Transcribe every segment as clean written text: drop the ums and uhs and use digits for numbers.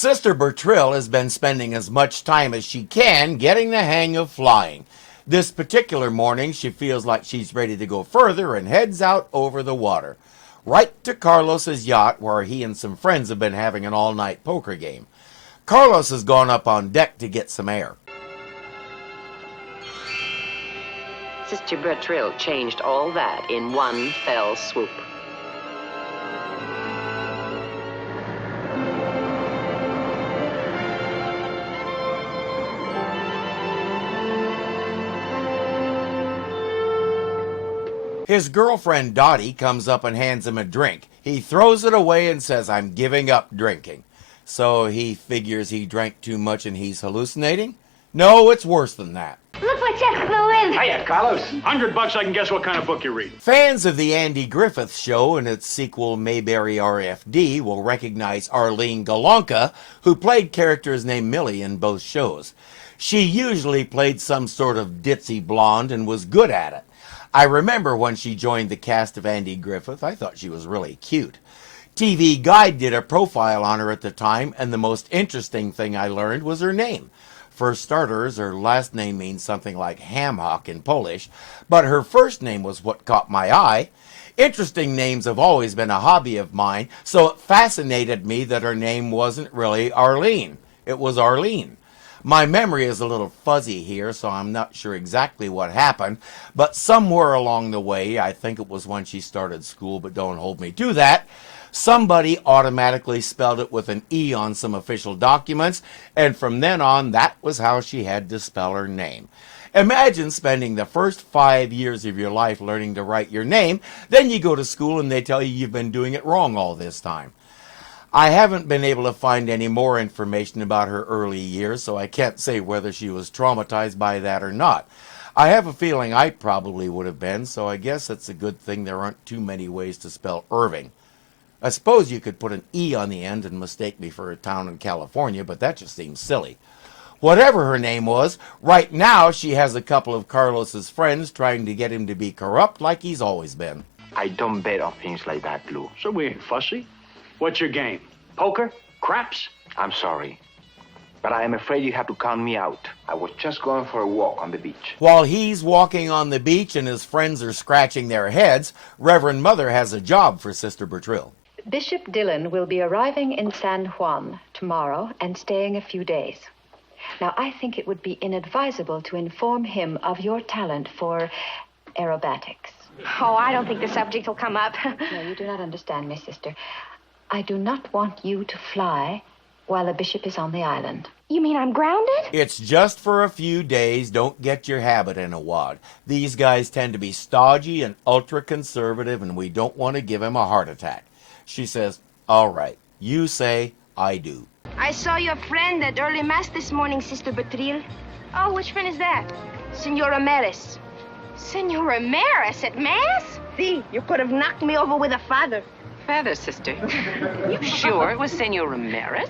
Sister Bertrille has been spending as much time as she can getting the hang of flying. This particular morning, she feels like she's ready to go further and heads out over the water, right to Carlos's yacht where he and some friends have been having an all-night poker game. Carlos has gone up on deck to get some air. Sister Bertrille changed all that in one fell swoop. His girlfriend Dottie comes up and hands him a drink. He throws it away and says, "I'm giving up drinking." So he figures he drank too much and he's hallucinating? No, it's worse than that. Look what just flew in. Hiya, Carlos. $100 I can guess what kind of book you read. Fans of the Andy Griffith Show and its sequel Mayberry RFD will recognize Arlene Golonka, who played characters named Millie in both shows. She usually played some sort of ditzy blonde and was good at it. I remember when she joined the cast of Andy Griffith, I thought she was really cute. TV Guide did a profile on her at the time, and the most interesting thing I learned was her name. For starters, her last name means something like ham hock in Polish, but her first name was what caught my eye. Interesting names have always been a hobby of mine, so it fascinated me that her name wasn't really Arlene. It was Arlene. My memory is a little fuzzy here, so I'm not sure exactly what happened, but somewhere along the way, I think it was when she started school, but don't hold me to that, somebody automatically spelled it with an E on some official documents, and from then on, that was how she had to spell her name. Imagine spending the first 5 years of your life learning to write your name, then you go to school and they tell you you've been doing it wrong all this time. I haven't been able to find any more information about her early years, so I can't say whether she was traumatized by that or not. I have a feeling I probably would have been, so I guess it's a good thing there aren't too many ways to spell Irving. I suppose you could put an E on the end and mistake me for a town in California, but that just seems silly. Whatever her name was, right now she has a couple of Carlos's friends trying to get him to be corrupt like he's always been. I don't bet on things like that, Lou. So we ain't fussy. What's your game? Poker? Craps? I'm sorry, but I am afraid you have to count me out. I was just going for a walk on the beach. While he's walking on the beach and his friends are scratching their heads, Reverend Mother has a job for Sister Bertrille. Bishop Dylan will be arriving in San Juan tomorrow and staying a few days. Now, I think it would be inadvisable to inform him of your talent for aerobatics. Oh, I don't think the subject will come up. No, you do not understand me, sister. I do not want you to fly while the bishop is on the island. You mean I'm grounded? It's just for a few days. Don't get your habit in a wad. These guys tend to be stodgy and ultra-conservative, and we don't want to give him a heart attack. She says, "All right, you say, I do." I saw your friend at early mass this morning, Sister Bertrille. Oh, which friend is that? Senor Ramirez. Senor Ramirez at mass? See, you could have knocked me over with a father. Feather, sister. You sure it was Senor Ramirez?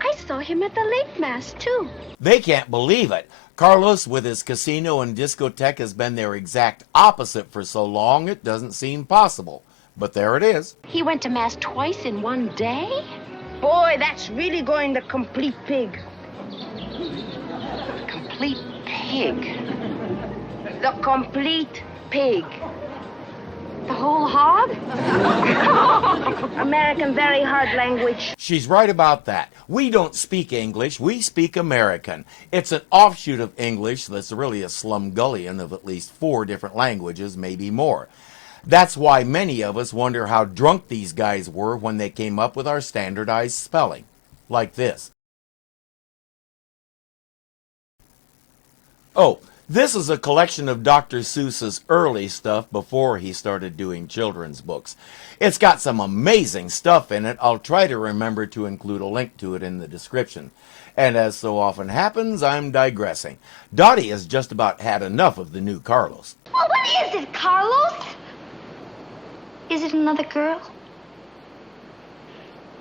I saw him at the late mass, too. They can't believe it. Carlos, with his casino and discotheque, has been their exact opposite for so long it doesn't seem possible. But there it is. He went to mass twice in one day? Boy, that's really going the complete pig. Complete pig. The complete pig. The whole hog? American, very hard language. She's right about that. We don't speak English, we speak American. It's an offshoot of English that's really a slumgullion of at least 4 different languages, maybe more. That's why many of us wonder how drunk these guys were when they came up with our standardized spelling. Like this. Oh, this is a collection of Dr. Seuss's early stuff before he started doing children's books. It's got some amazing stuff in it. I'll try to remember to include a link to it in the description. And as so often happens, I'm digressing. Dottie has just about had enough of the new Carlos. Well, what is it, Carlos? Is it another girl?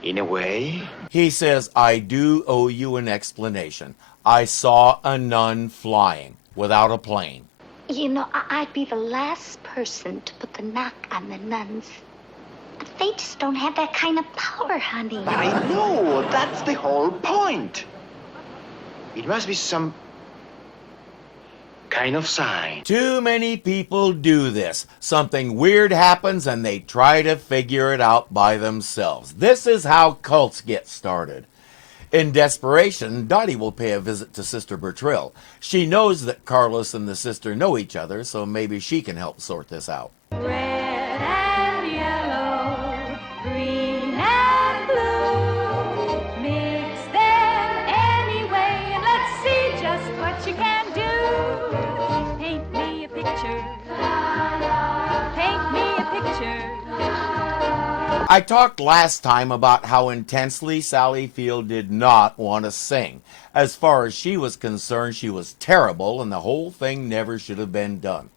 In a way. He says, "I do owe you an explanation. I saw a nun flying without a plane." You know, I'd be the last person to put the knock on the nuns. But they just don't have that kind of power, honey. But I know, that's the whole point. It must be some kind of sign. Too many people do this. Something weird happens and they try to figure it out by themselves. This is how cults get started. In desperation, Dottie will pay a visit to Sister Bertrille. She knows that Carlos and the sister know each other, so maybe she can help sort this out. Red and yellow, green and blue, mix them anyway, and let's see just what you can do. Paint me a picture, paint me a picture. I talked last time about how intensely Sally Field did not want to sing. As far as she was concerned, she was terrible and the whole thing never should have been done.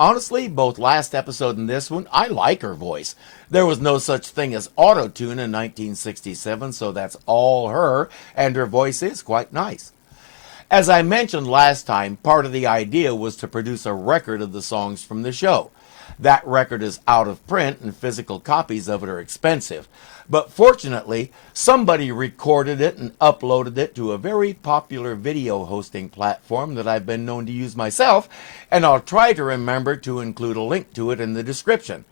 Honestly, both last episode and this one, I like her voice. There was no such thing as auto-tune in 1967, so that's all her, and her voice is quite nice. As I mentioned last time, part of the idea was to produce a record of the songs from the show. That record is out of print and physical copies of it are expensive. But fortunately, somebody recorded it and uploaded it to a very popular video hosting platform that I've been known to use myself, and I'll try to remember to include a link to it in the description.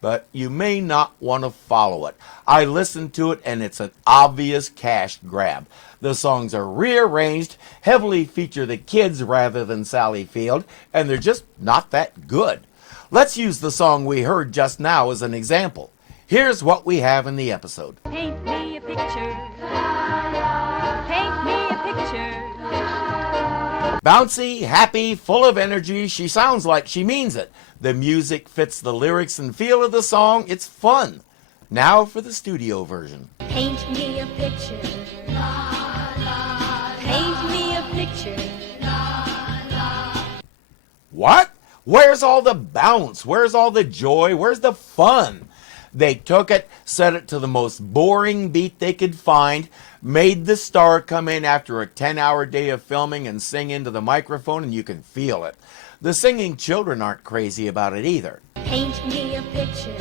But you may not want to follow it. I listened to it and it's an obvious cash grab. The songs are rearranged, heavily feature the kids rather than Sally Field, and they're just not that good. Let's use the song we heard just now as an example. Here's what we have in the episode. Paint me a picture, paint me a picture. Bouncy, happy, full of energy, she sounds like she means it. The music fits the lyrics and feel of the song, it's fun. Now for the studio version. Paint me a picture, paint me a picture. What? Where's all the bounce? Where's all the joy? Where's the fun? They took it, set it to the most boring beat they could find, made the star come in after a 10-hour day of filming and sing into the microphone, and you can feel it. The singing children aren't crazy about it either. Paint me a picture.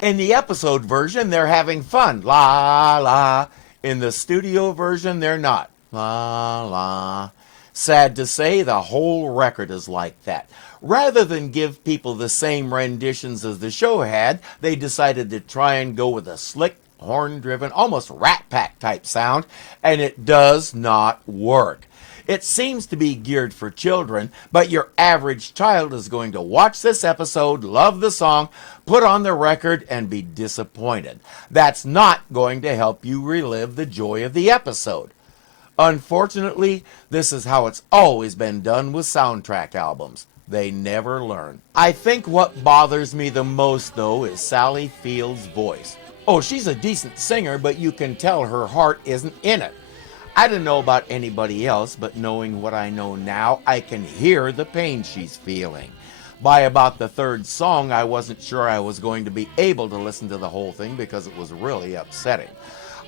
In the episode version, they're having fun. La, la. In the studio version, they're not. La, la. Sad to say, the whole record is like that. Rather than give people the same renditions as the show had, they decided to try and go with a slick, horn-driven, almost Rat Pack type sound, and it does not work. It seems to be geared for children, but your average child is going to watch this episode, love the song, put on the record, and be disappointed. That's not going to help you relive the joy of the episode. Unfortunately, this is how it's always been done with soundtrack albums. They never learn. I think what bothers me the most, though, is Sally Field's voice. Oh, she's a decent singer, but you can tell her heart isn't in it. I don't know about anybody else, but knowing what I know now, I can hear the pain she's feeling. By about the third song, I wasn't sure I was going to be able to listen to the whole thing because it was really upsetting.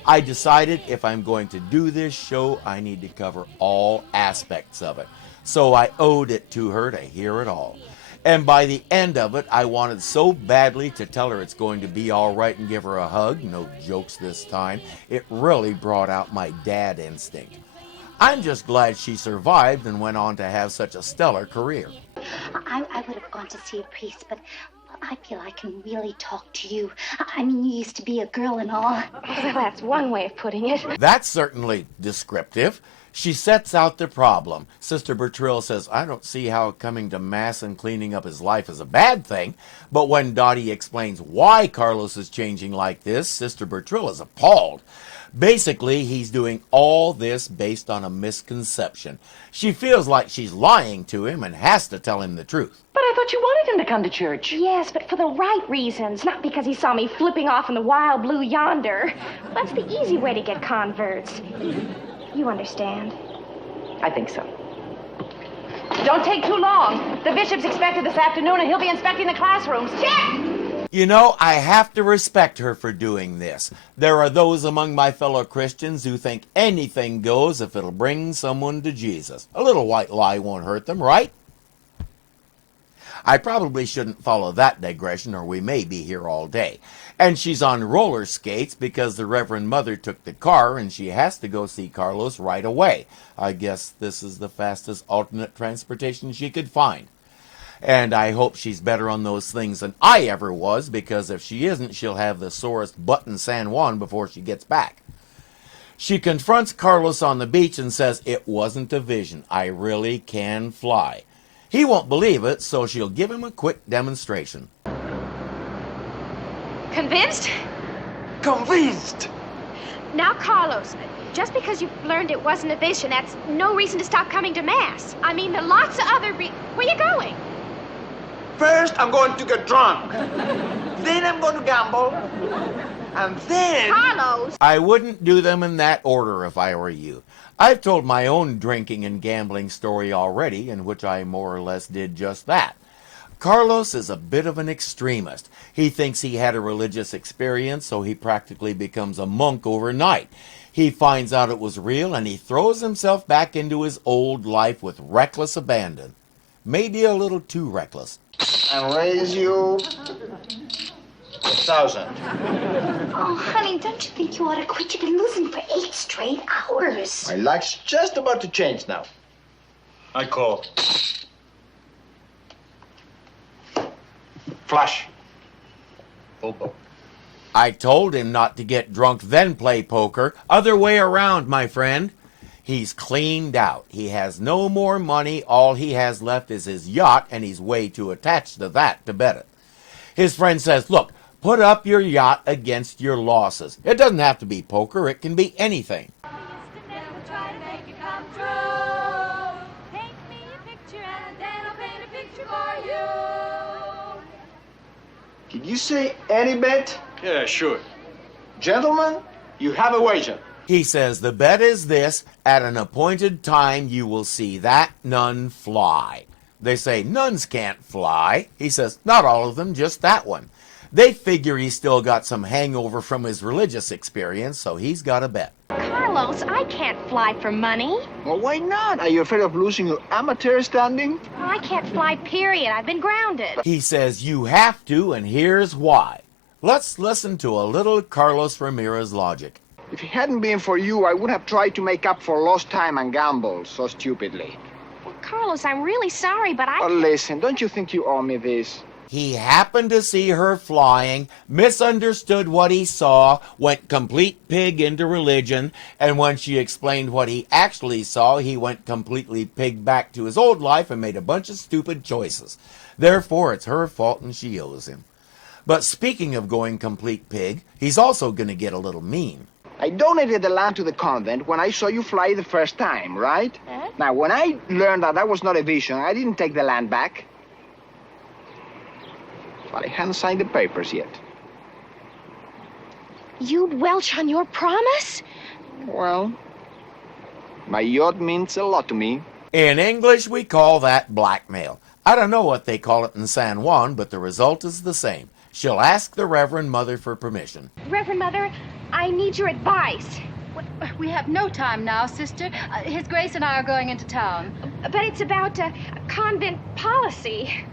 I decided if I'm going to do this show, I need to cover all aspects of it. So I owed it to her to hear it all. And by the end of it, I wanted so badly to tell her it's going to be all right and give her a hug. No jokes this time. It really brought out my dad instinct. I'm just glad she survived and went on to have such a stellar career. I would have gone to see a priest, but I feel I can really talk to you. I mean, you used to be a girl and all. Well, that's one way of putting it. That's certainly descriptive. She sets out the problem. Sister Bertrille says, I don't see how coming to Mass and cleaning up his life is a bad thing. But when Dottie explains why Carlos is changing like this, Sister Bertrille is appalled. Basically, he's doing all this based on a misconception. She feels like she's lying to him and has to tell him the truth. But I thought you wanted him to come to church. Yes, but for the right reasons, not because he saw me flipping off in the wild blue yonder. That's the easy way to get converts. You understand? I think so. Don't take too long. The bishop's expected this afternoon, and he'll be inspecting the classrooms. Check! You know, I have to respect her for doing this. There are those among my fellow Christians who think anything goes if it'll bring someone to Jesus. A little white lie won't hurt them, right? I probably shouldn't follow that digression or we may be here all day. And she's on roller skates because the Reverend Mother took the car and she has to go see Carlos right away. I guess this is the fastest alternate transportation she could find. And I hope she's better on those things than I ever was, because if she isn't, she'll have the sorest butt in San Juan before she gets back. She confronts Carlos on the beach and says, "It wasn't a vision. I really can fly." He won't believe it, so she'll give him a quick demonstration. Convinced? Convinced! Now, Carlos, just because you've learned it wasn't a vision, that's no reason to stop coming to Mass. I mean, there are lots of other Where you going? First, I'm going to get drunk. Then I'm going to gamble. And then... Carlos! I wouldn't do them in that order if I were you. I've told my own drinking and gambling story already, in which I more or less did just that. Carlos is a bit of an extremist. He thinks he had a religious experience, so he practically becomes a monk overnight. He finds out it was real, and he throws himself back into his old life with reckless abandon. Maybe a little too reckless. And raise you 1,000. Oh, honey, don't you think you ought to quit? You've been losing for 8 straight hours. My luck's just about to change now. I call. Flush. Opo. I told him not to get drunk then play poker. Other way around, my friend. He's cleaned out. He has no more money. All he has left is his yacht, and he's way too attached to that to bet it. His friend says, "Look, put up your yacht against your losses. It doesn't have to be poker. It can be anything." Try to make it come true. Paint me a picture and then I'll paint a picture for you. Did you say any bet? Yeah, sure. Gentlemen, you have a wager. He says the bet is this: at an appointed time you will see that nun fly. They say nuns can't fly. He says not all of them, just that one. They figure he's still got some hangover from his religious experience, so he's got a bet. Carlos, I can't fly for money. Well, why not? Are you afraid of losing your amateur standing? I can't fly, period. I've been grounded. He says you have to, and here's why. Let's listen to a little Carlos Ramirez logic. If it hadn't been for you, I would have tried to make up for lost time and gambled so stupidly. Well, Carlos, I'm really sorry, but But listen, don't you think you owe me this? He happened to see her flying, misunderstood what he saw, went complete pig into religion, and when she explained what he actually saw, he went completely pig back to his old life and made a bunch of stupid choices. Therefore, it's her fault and she owes him. But speaking of going complete pig, he's also going to get a little mean. I donated the land to the convent when I saw you fly the first time, right? Huh? Now, when I learned that was not a vision, I didn't take the land back. But I hadn't signed the papers yet. you'd welch on your promise? Well, my yacht means a lot to me. In English, we call that blackmail. I don't know what they call it in San Juan, but the result is the same. She'll ask the Reverend Mother for permission. Reverend Mother, I need your advice. We have no time now, Sister. His Grace and I are going into town. But it's about convent policy.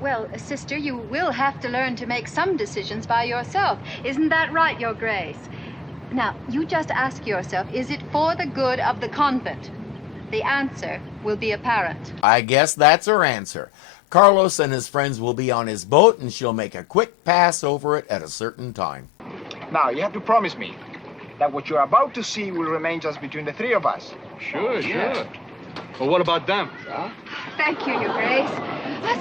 Well, Sister, you will have to learn to make some decisions by yourself. Isn't that right, Your Grace? Now, you just ask yourself, is it for the good of the convent? The answer will be apparent. I guess that's her answer. Carlos and his friends will be on his boat, and she'll make a quick pass over it at a certain time. Now, you have to promise me that what you're about to see will remain just between the three of us. Sure. Well, what about them? Thank you, Your Grace.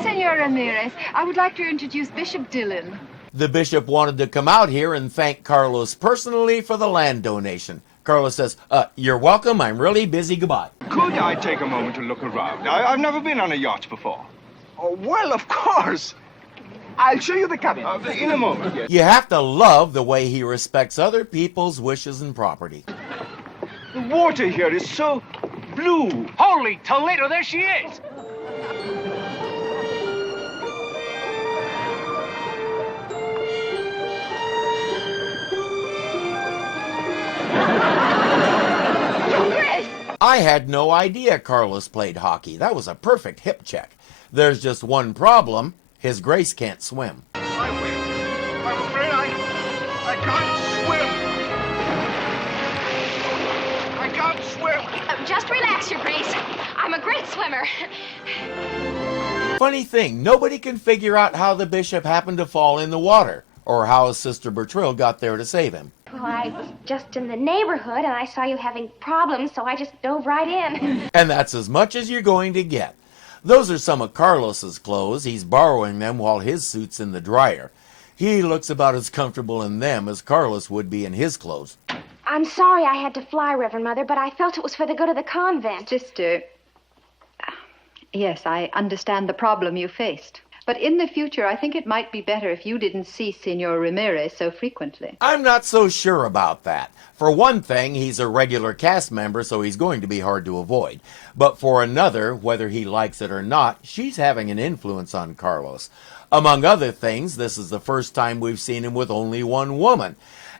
Senor Ramirez, I would like to introduce Bishop Dillon. The bishop wanted to come out here and thank Carlos personally for the land donation. Carlos says, you're welcome. I'm really busy. Goodbye. Could I take a moment to look around? I've never been on a yacht before. Oh, well, of course. I'll show you the cabin. In a moment, yes. You have to love the way he respects other people's wishes and property. The water here is so blue. Holy Toledo, there she is! I had no idea Carlos played hockey. That was a perfect hip check. There's just one problem. His Grace can't swim. I'm afraid I can't swim. I can't swim. Just relax, Your Grace. I'm a great swimmer. Funny thing, nobody can figure out how the bishop happened to fall in the water, or how Sister Bertrille got there to save him. Well, I was just in the neighborhood, and I saw you having problems, so I just dove right in. And that's as much as you're going to get. Those are some of Carlos's clothes. He's borrowing them while his suit's in the dryer. He looks about as comfortable in them as Carlos would be in his clothes. I'm sorry I had to fly, Reverend Mother, but I felt it was for the good of the convent. Sister, yes, I understand the problem you faced. But in the future, I think it might be better if you didn't see Senor Ramirez so frequently. I'm not so sure about that. For one thing, he's a regular cast member, so he's going to be hard to avoid. But for another, whether he likes it or not, she's having an influence on Carlos. Among other things, this is the first time we've seen him with only one woman.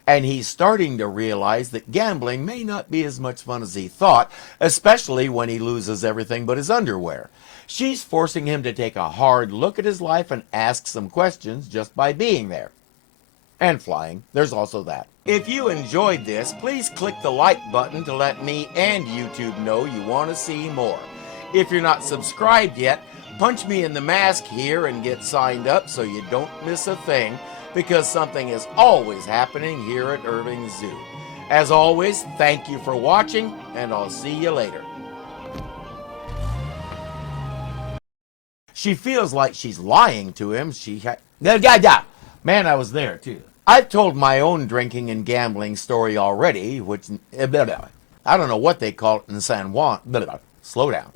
And he's starting to realize that gambling may not be as much fun as he thought, especially when he loses everything but his underwear. She's forcing him to take a hard look at his life and ask some questions just by being there. And flying. There's also that. If you enjoyed this, please click the like button to let me and YouTube know you want to see more. If you're not subscribed yet, punch me in the mask here and get signed up so you don't miss a thing, because something is always happening here at Irving Zoo. As always, thank you for watching, and I'll see you later. She feels like she's lying to him. Man, I was there, too. I've told my own drinking and gambling story already, which, I don't know what they call it in San Juan. Slow down.